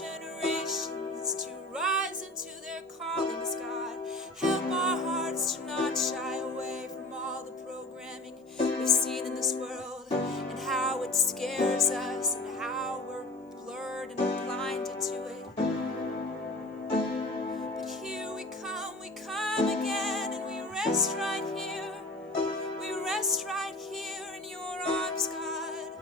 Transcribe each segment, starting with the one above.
generations to rise into their callings, God. Help our hearts to not shy away from all the programming we've seen in this world and how it scares us and how we're blurred and blinded to it. But here we come again, and we rest right here. We rest right here in your arms, God.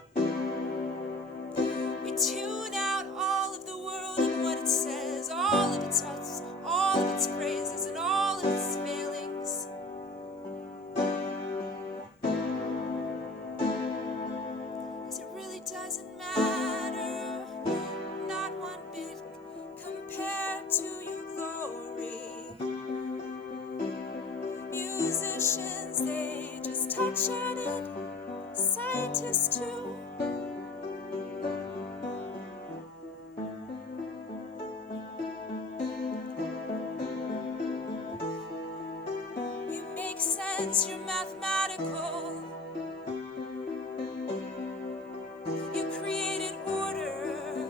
We tune out all of the world and what it says, all of its thoughts, all of its praises, and all of its failings. Because it really doesn't matter, not one bit compared to your glory. Musicians, they just touch at it. Scientists too. You make sense, you're mathematical. You created order.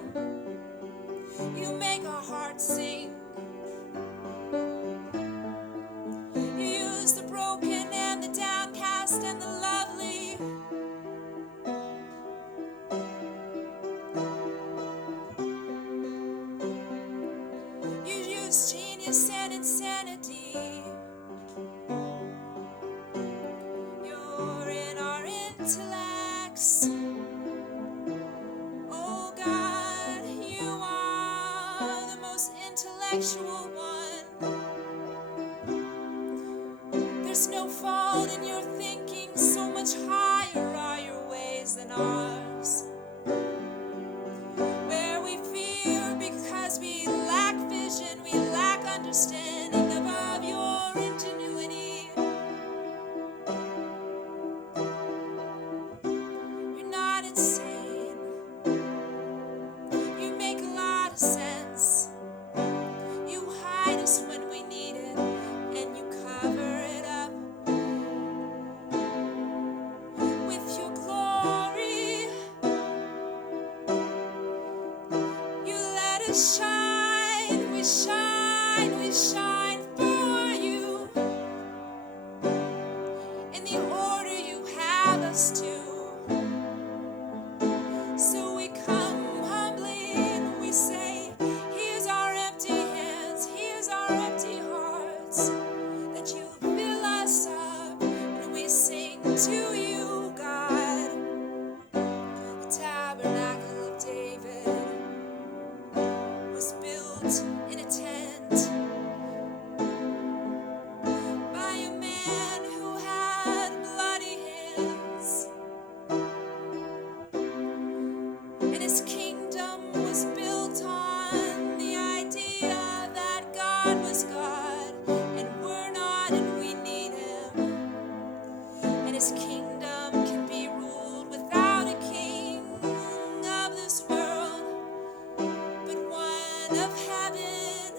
You make our hearts sing. You use the broken and the downcast and the lovely. You use genius and insanity. You're in our intellects. Oh God, you are the most intellectual one. There's no fault in your thinking, so much higher are your ways than ours. Where we fear because we lack vision, we lack understanding above your ingenuity. You're not insane. You make a lot of sense. You hide us when we need it, and you cover it up with your glory. You let us shine, we shine, we shine for you in the order you have us to. So we come humbly and we say, here's our empty hands, here's our empty hearts, that you fill us up, and we sing to you, God. The tabernacle of David was built in a tent by a man who had bloody hands, and his kingdom was built on the idea that God was God and we're not, and we need him, and his kingdom can be ruled without a king of this world, but one of heaven.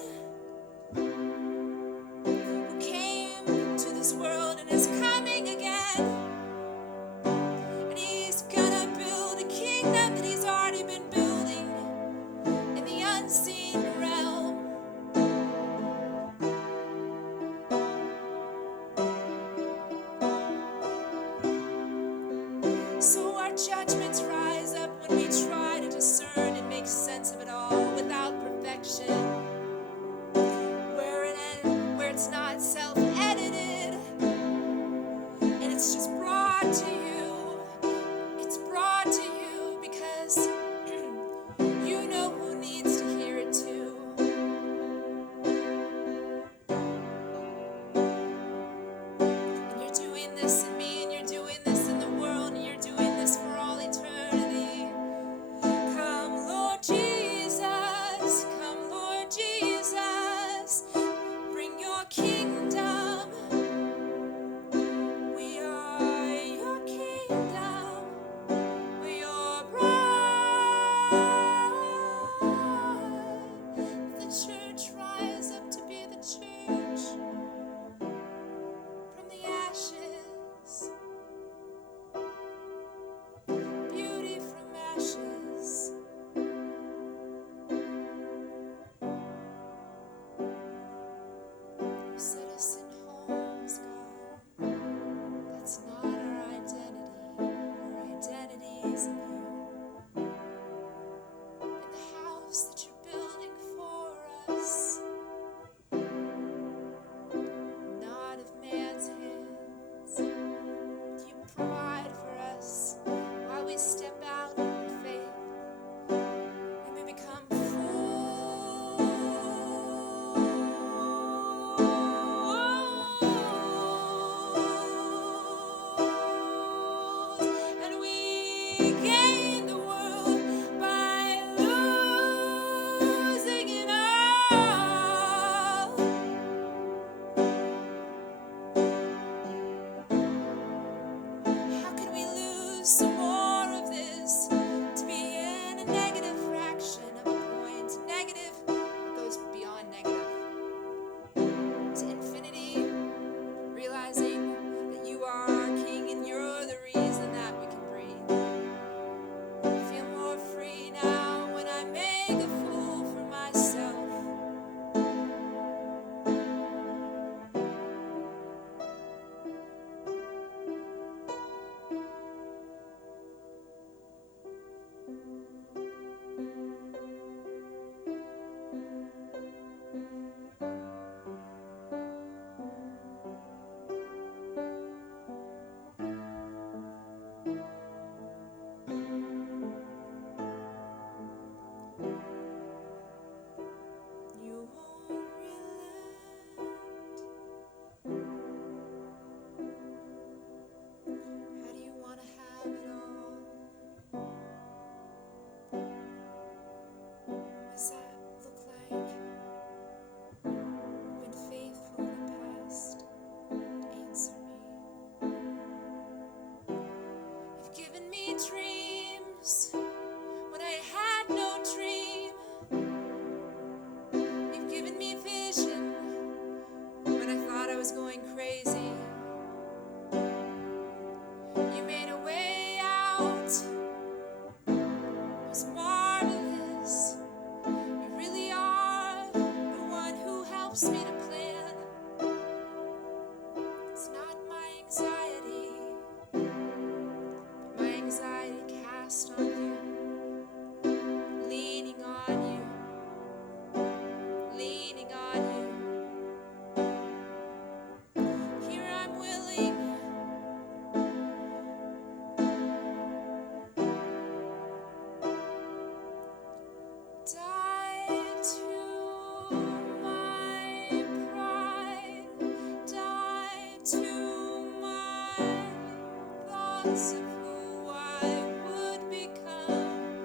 going crazy. You made a way out. It was marvelous. You really are the one who helps me to plan. It's not my anxiety, but my anxiety cast on you, leaning on you, leaning on you. Here I'm willing. Die to my pride, die to my thoughts of who I would become.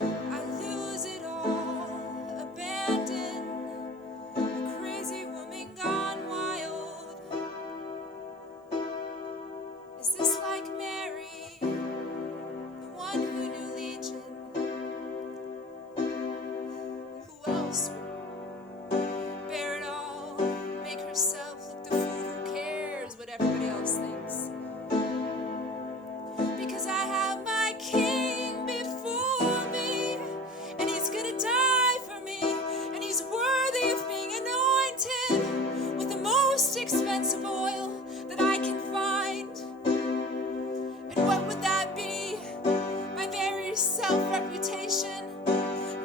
I lose it all, abandon, a crazy woman gone wild. Is this like Mary, the one who knew Legion? Who else would bear it all, make herself look the fool who cares what everybody else thinks? Because I have my king before me, and he's gonna die for me, and he's worthy of being anointed with the most expensive oil that I can find. And what would that be? My very self-reputation,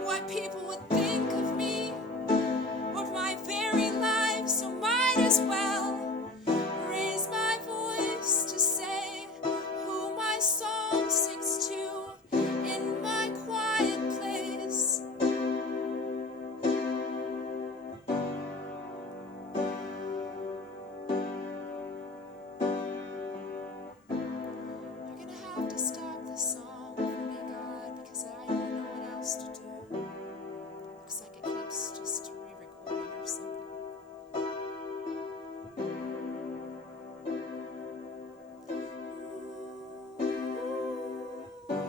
what people would think of me, or my very life. So might as well raise my voice to say who my song sings to in my quiet place. You're gonna have to stop this song for me, God, because I don't know what else to do. Looks like it keeps just re-recording or something.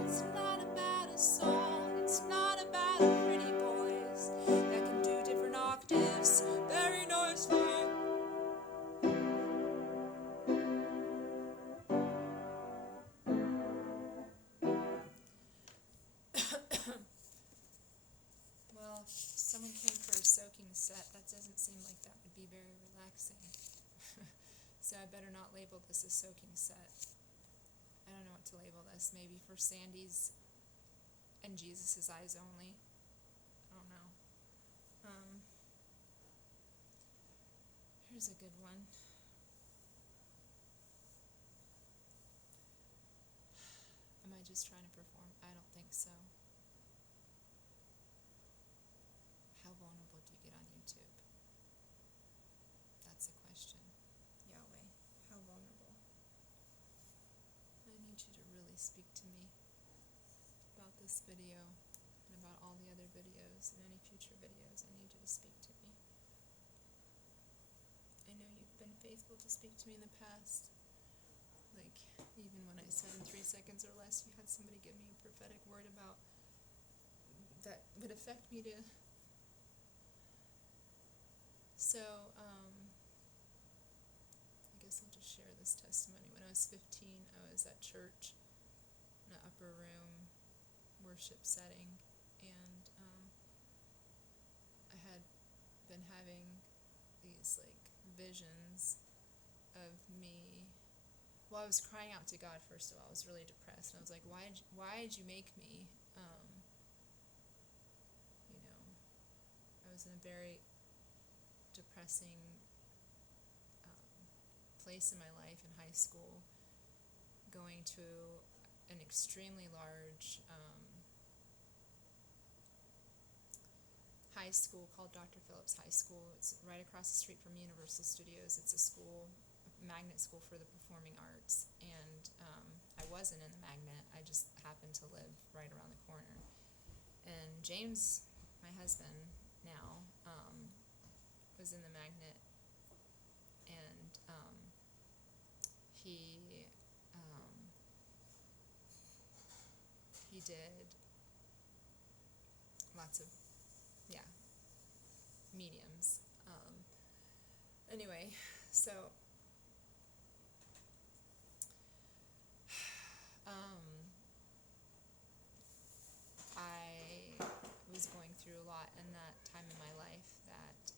It's not about a song, it's not about a pretty voice that can do different octaves very nicely. Well, someone came for a soaking set. That doesn't seem like that would be very relaxing. So I better not label this a soaking set. I don't know what to label this. Maybe for Sandy's and Jesus' eyes only. I don't know. Here's a good one. Am I just trying to perform? I don't think so. How vulnerable do you get on YouTube? That's a question. Yahweh, how vulnerable? I need you to really speak to me about this video and about all the other videos and any future videos. I need you to speak to me. I know you've been faithful to speak to me in the past. Like, even when I said in 3 seconds or less, you had somebody give me a prophetic word about that would affect me to. So, I guess I'll just share this testimony. When I was 15, I was at church in an upper room worship setting, and I had been having these like visions of me. Well, I was crying out to God first of all. I was really depressed, and I was like, why did you make me? I was in a very depressing place in my life in high school, going to an extremely large high school called Dr. Phillips High School. It's right across the street from Universal Studios. It's a school, a magnet school for the performing arts, and I wasn't in the magnet. I just happened to live right around the corner. And James, my husband now, was in the magnet, and he did lots of mediums. Anyway, So, I was going through a lot in that time in my life that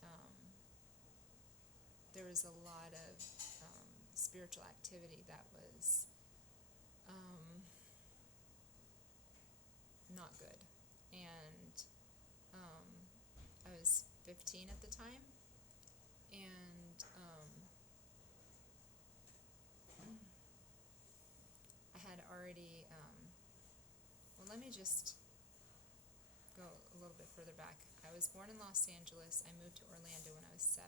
there was a lot of spiritual activity that was not good. And I was 15 at the time, and I had already, well, let me just go a little bit further back. I was born in Los Angeles. I moved to Orlando when I was 7.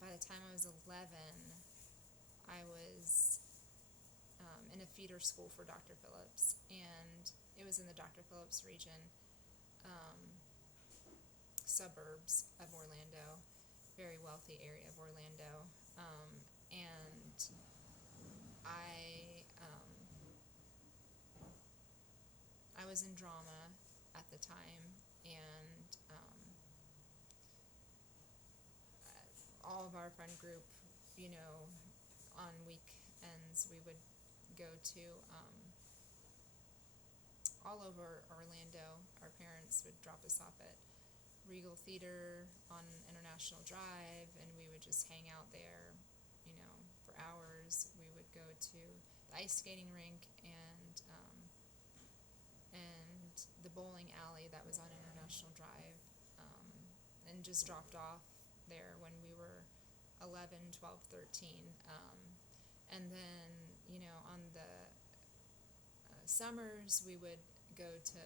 By the time I was 11, I was in a feeder school for Dr. Phillips, and it was in the Dr. Phillips region, suburbs of Orlando, very wealthy area of Orlando, and I I was in drama at the time, and all of our friend group, you know, on weekends we would go to all over Orlando. Our parents would drop us off at Regal Theater on International Drive, and we would just hang out there, you know, for hours. We would go to the ice skating rink and the bowling alley that was on International Drive, and just dropped off there when we were 11, 12, 13. And then, you know, on the summers, we would go to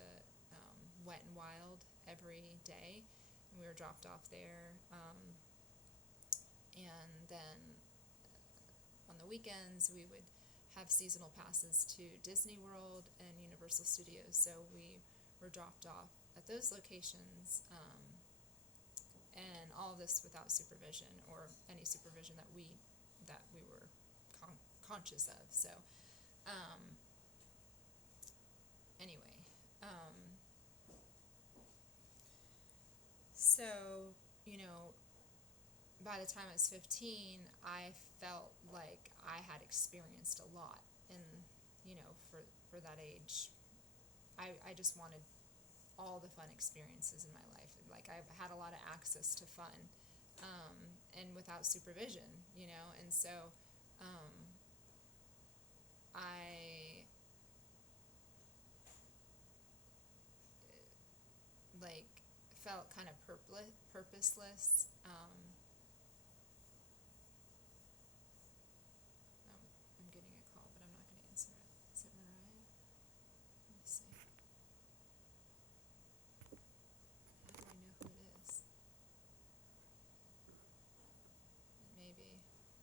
Wet and Wild every day, and we were dropped off there. And then on the weekends, we would have seasonal passes to Disney World and Universal Studios, so we were dropped off at those locations, and all of this without supervision or any supervision that we were conscious of. So, anyway, so, you know, by the time I was 15, I felt like I had experienced a lot, and you know, for that age, I just wanted all the fun experiences in my life. Like, I've had a lot of access to fun, and without supervision, you know, and so I like felt kind of purposeless,